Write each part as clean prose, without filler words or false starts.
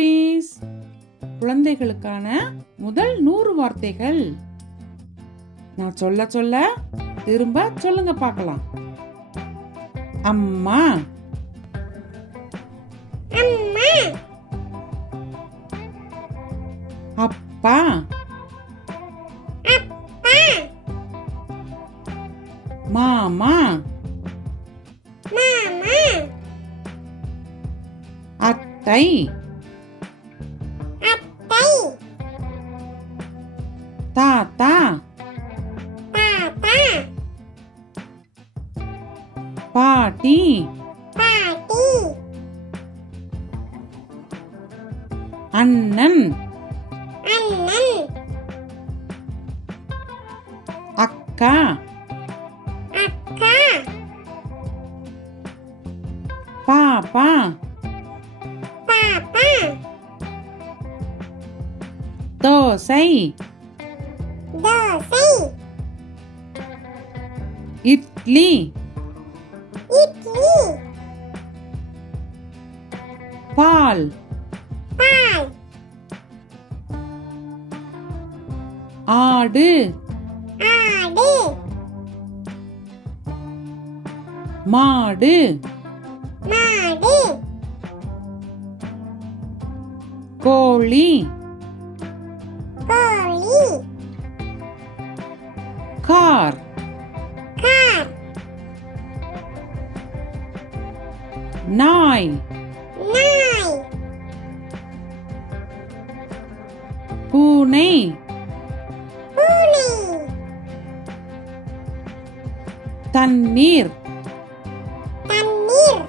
குட்டீஸ், குழந்தைகளுக்கான முதல் 100 வார்த்தைகள். நான் சொல்ல சொல்ல திரும்ப சொல்லுங்க பார்க்கலாம். அம்மா, அம்மா, அப்பா, அப்பா, மாமா, மாமா, அத்தை, அத்தை, தாத்தா, தாத்தா, பாட்டி, பாட்டி, அண்ணன், அண்ணன், அக்கா, அக்கா, பாப்பா, பாப்பா, தோசை, தோசை, இட்லி, இட்லி, பால், பால், ஆடு, ஆடு, மாடு, மாடு, கோழி, கோழி, கார், கார், நாய், நாய், பூனை, பூனை, தண்ணீர், தண்ணீர்,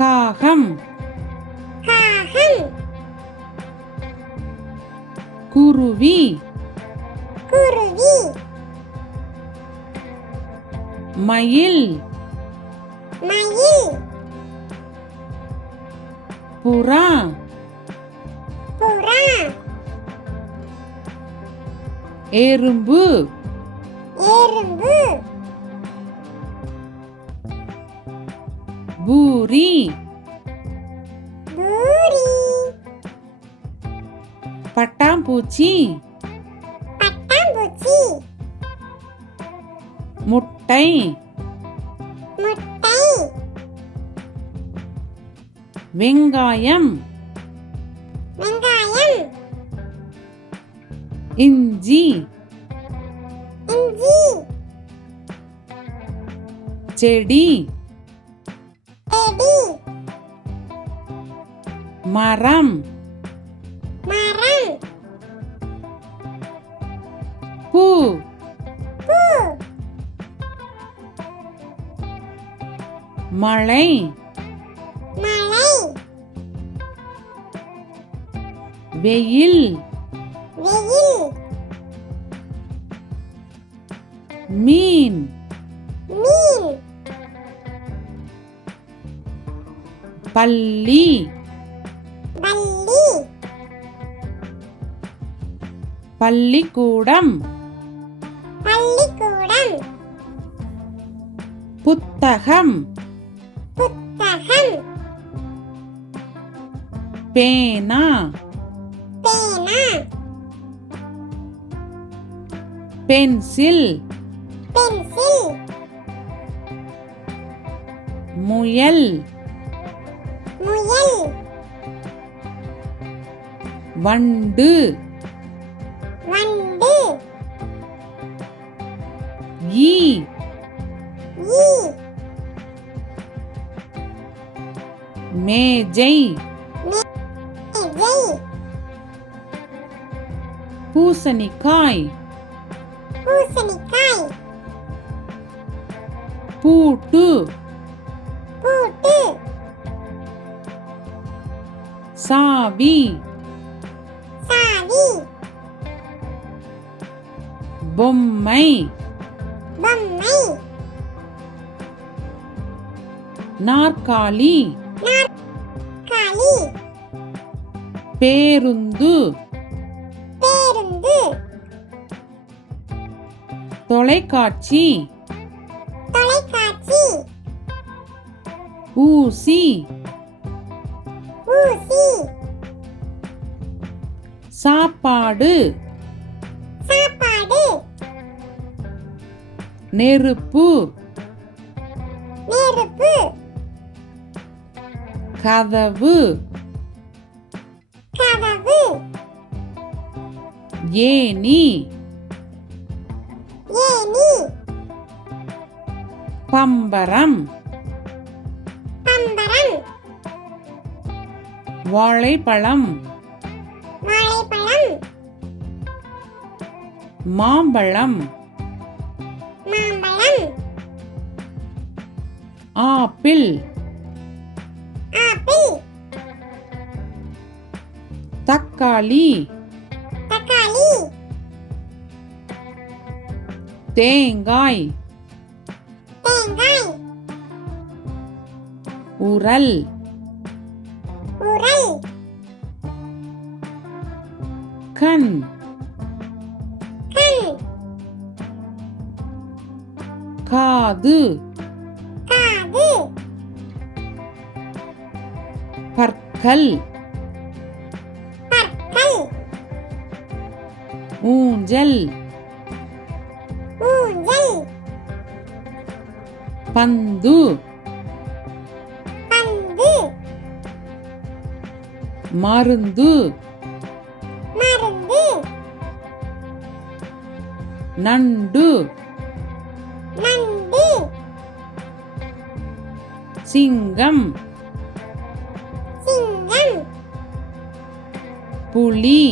காகம், காகம், குருவி, குருவி, மயில், மயில், புறா, புறா, எறும்பு, எறும்பு, பூரி, பூரி, பட்டாம்பூச்சி, பட்டாம்பூச்சி, முட்டை, முட்டை, வெங்காயம், வெங்காயம், இஞ்சி, இஞ்சி, செடி, செடி, மரம், மரம், பூ, பூ, மழை, மலை, வெயில், வெயில், மீன், மீன், பல்லி, பல்லி, பள்ளிக்கூடம், பள்ளிக்கூடம், புத்தகம், புத்தகம், பேனா, பேனா, பென்சில், பென்சில், முயல், முயல், வண்டு, வண்டு, ஈ, ஈ, மேஜை, மேஜை, பூசணிக்காய், பூசணிக்காய், பூட்டு, பூட்டு, சாவி, சாவி, பொம்மை, பொம்மை, நாற்காலி, நாற்காலி, பேருந்து, பேருந்து, தொலைக்காட்சி, தொலைக்காட்சி, ஊசி, சாப்பாடு சாப்பாடு நெருப்பு நெருப்பு கதவு கதவு ஏணி ஏணி பம்பரம் பம்பரம் வாழைப்பழம் வாழைப்பழம் மாம்பழம் மாம்பழம் ஆப்பிள் ஆப்பிள் தக்காளி தக்காளி தேங்காய் தேங்காய் உரல் உரல் கண் கண் காது காது பற்கள் பற்கள் ஊஞ்சல் ஊஞ்சல் பந்து பந்து மருந்து மருந்து நண்டு நண்டு சிங்கம் சிங்கம் புலி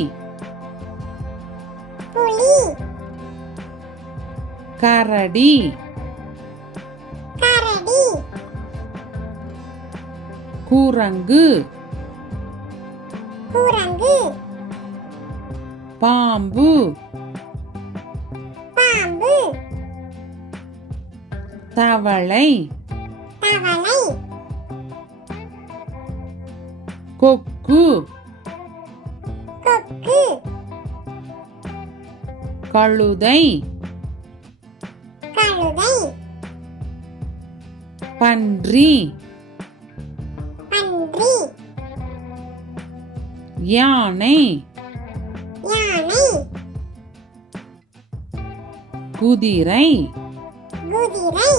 புலி கரடி கரடி குரங்கு குரங்கு பாம்பு பாம்பு தவளை தவளை கொக்கு கொக்கு கழுதை கழுதை பன்றி பன்றி யானை யானை குதிரை குதிரை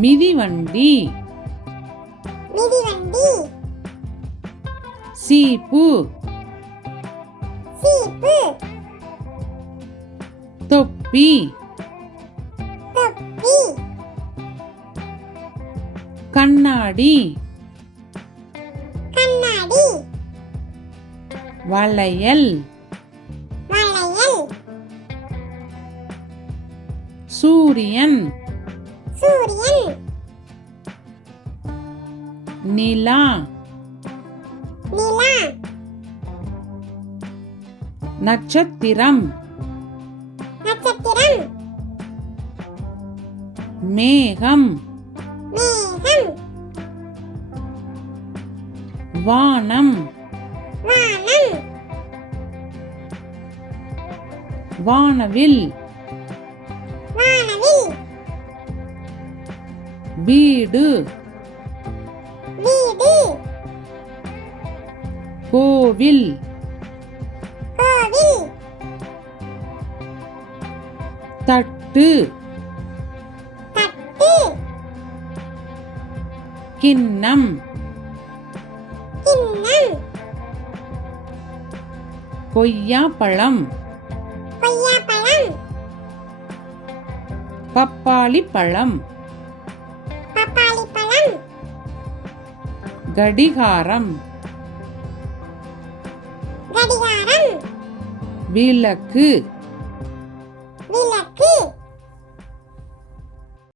மிதிவண்டி மிதிவண்டி சீப்பு சீப்பு தொப்பி தொப்பி கண்ணாடி கண்ணாடி வளையல் வளையல் சூரியன் சூரியன் நிலா நிலா நட்சத்திரம் நட்சத்திரம் மேகம் மேகம் வானம் வானம் வானவில் வானவில் வீடு வீடு கோவில் கோவில் தட்டு தட்டு கிண்ணம் கிண்ணம் கொய்யாப்பழம் கொய்யாப்பழம் பப்பாளி பழம் பப்பாளி பழம் கடிகாரம் கடிகாரம் விளக்கு